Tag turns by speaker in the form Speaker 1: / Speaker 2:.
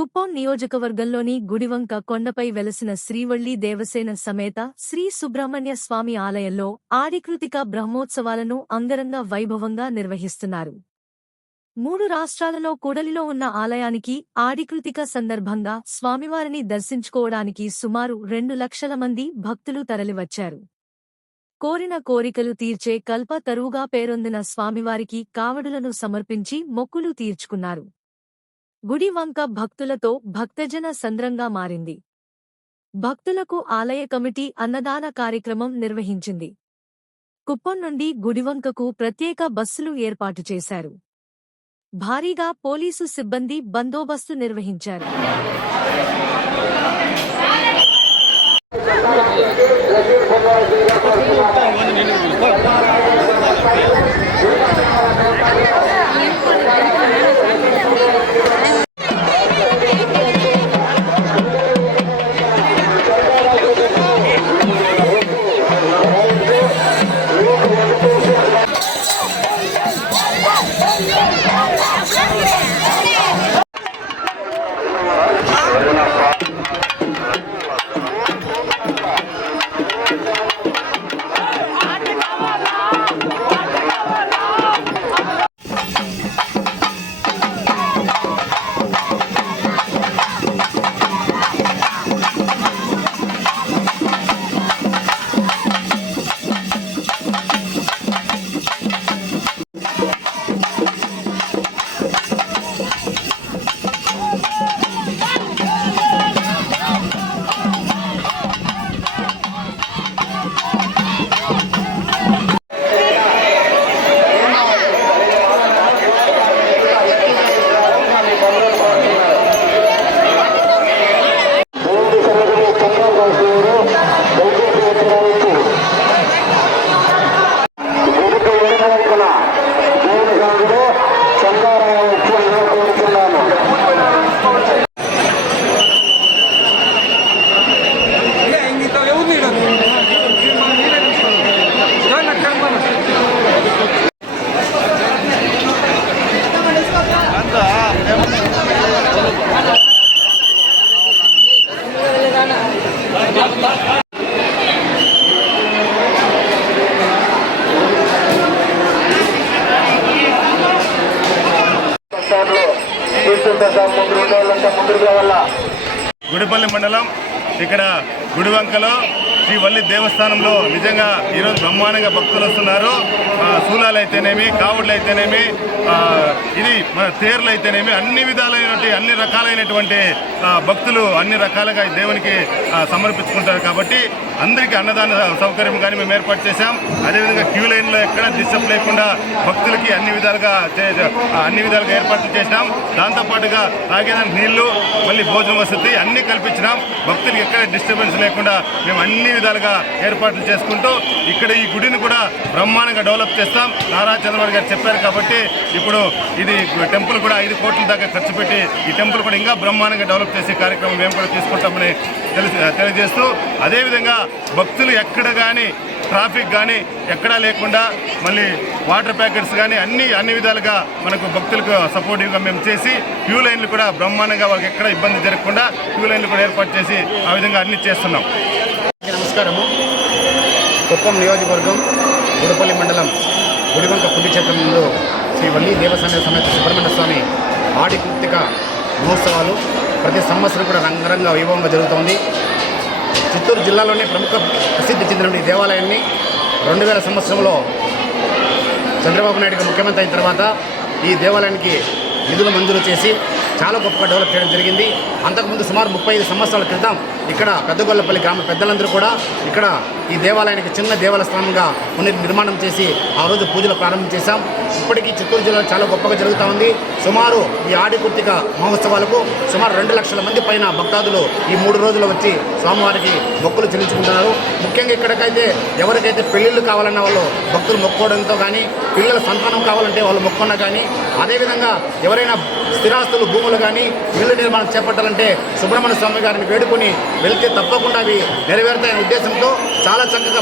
Speaker 1: కుప్పం నియోజకవర్గంలోని గుడివంక కొండపై వెలసిన శ్రీవళ్ళి దేవసేన సమేత శ్రీ సుబ్రహ్మణ్య స్వామి ఆలయంలో ఆడికృతిక బ్రహ్మోత్సవాలను అంగరంగ వైభవంగా నిర్వహిస్తున్నారు. మూడు రాష్ట్రాలలో కూడలిలో ఉన్న ఆలయానికి ఆడికృతిక సందర్భంగా స్వామివారిని దర్శించుకోవడానికి సుమారు రెండు లక్షల మంది భక్తులు తరలివచ్చారు. కోరిన కోరికలు తీర్చే కల్ప తరువుగా పేరొందిన స్వామివారికి కావడులను సమర్పించి మొక్కులు తీర్చుకున్నారు. గుడి వంక భక్తులతో భక్తజన సంద్రంగా మారింది. భక్తులకు ఆలయ కమిటీ అన్నదాన కార్యక్రమం నిర్వహించింది. కుప్పం నుండి గుడివంకకు ప్రత్యేక బస్సులు ఏర్పాటు చేశారు. భారీగా పోలీసు సిబ్బంది బందోబస్తు నిర్వహించారు.
Speaker 2: గుడిపల్లి మండలం ఇక్కడ గుడివంకలో శ్రీ వల్లి దేవస్థానంలో నిజంగా ఈరోజు బ్రహ్మాండంగా భక్తులు వస్తున్నారు. శూలాలు అయితేనేమి కావుడులు అయితేనేమి ఇది మన తేర్లు అయితేనేమి అన్ని విధాలైనటువంటి అన్ని రకాలైనటువంటి భక్తులు అన్ని రకాలుగా దేవునికి సమర్పించుకుంటారు కాబట్టి అందరికీ అన్నదాన సౌకర్యం కానీ మేము ఏర్పాటు చేశాం. అదేవిధంగా క్యూ లైన్లో ఎక్కడ డిస్టర్బ్ లేకుండా భక్తులకి అన్ని విధాలుగా అన్ని విధాలుగా ఏర్పాట్లు చేసినాం. దాంతోపాటుగా తాగేదానికి నీళ్ళు మళ్ళీ భోజన వసతి అన్ని కల్పించినాం. భక్తులకి ఎక్కడ డిస్టర్బెన్స్ లేకుండా మేము అన్ని విధాలుగా ఏర్పాట్లు చేసుకుంటూ ఇక్కడ ఈ గుడిని కూడా బ్రహ్మాండంగా డెవలప్ చేస్తాం. నారా చంద్రబాబు గారు చెప్పారు కాబట్టి ఇప్పుడు ఇది టెంపుల్ కూడా ఐదు కోట్ల దాకా ఖర్చు పెట్టి ఈ టెంపుల్ కూడా ఇంకా బ్రహ్మాండంగా డెవలప్ చేసే కార్యక్రమం మేము కూడా తీసుకుంటామని తెలిసి తెలియజేస్తూ అదేవిధంగా భక్తులు ఎక్కడ కానీ ట్రాఫిక్ కానీ ఎక్కడా లేకుండా మళ్ళీ వాటర్ ప్యాకెట్స్ కానీ అన్ని అన్ని విధాలుగా మనకు భక్తులకు సపోర్టివ్గా మేము చేసి క్యూ లైన్లు కూడా బ్రహ్మాండంగా వాళ్ళకి ఎక్కడ ఇబ్బంది జరగకుండా క్యూ లైన్లు కూడా ఏర్పాటు చేసి ఆ విధంగా అన్ని చేస్తున్నాం.
Speaker 3: నమస్కారము. కుప్పం నియోజకవర్గం గుడిపల్లి మండలం గుడివంక పుణ్యక్షేత్రంలో శ్రీ వల్లి దేవస్థాన సమేత సుబ్రహ్మణ్య స్వామి ఆడి కృతిక మహోత్సవాలు ప్రతి సంవత్సరం కూడా రంగరంగ వైభవంగా జరుగుతోంది. చిత్తూరు జిల్లాలోనే ప్రముఖ ప్రసిద్ధి చెందిన ఈ దేవాలయాన్ని రెండు వేల సంవత్సరంలో చంద్రబాబు నాయుడుకి ముఖ్యమంత్రి అయిన తర్వాత ఈ దేవాలయానికి నిధులు మంజూరు చేసి చాలా గొప్పగా డెవలప్ చేయడం జరిగింది. అంతకుముందు సుమారు ముప్పై ఐదు సంవత్సరాల క్రితం ఇక్కడ పెద్దగొల్లపల్లి గ్రామ పెద్దలందరూ కూడా ఇక్కడ ఈ దేవాలయానికి చిన్న దేవస్థానంగా పునర్ నిర్మాణం చేసి ఆ రోజు పూజలు ప్రారంభం చేశాం. ఇప్పటికీ చిత్తూరు జిల్లా చాలా గొప్పగా జరుగుతూ ఉంది. సుమారు ఈ ఆడికుర్తిక మహోత్సవాలకు సుమారు రెండు లక్షల మంది పైన భక్తాదులు ఈ మూడు రోజులు వచ్చి స్వామివారికి మొక్కులు చెల్లించుకుంటున్నారు. ముఖ్యంగా ఇక్కడికైతే ఎవరికైతే పెళ్ళిళ్ళు కావాలన్న వాళ్ళు భక్తులు మొక్కోవడంతో కానీ పిల్లల సంతానం కావాలంటే వాళ్ళు మొక్కున్నా కానీ అదేవిధంగా ఎవరైనా స్థిరాస్తులు భూములు కానీ ఇళ్ళు నిర్మాణం చేపట్టాలంటే సుబ్రహ్మణ్య స్వామి గారిని వేడుకొని వెళ్తే తప్పకుండా అవి నెరవేరుతాయనే ఉద్దేశంతో చాలా చక్కగా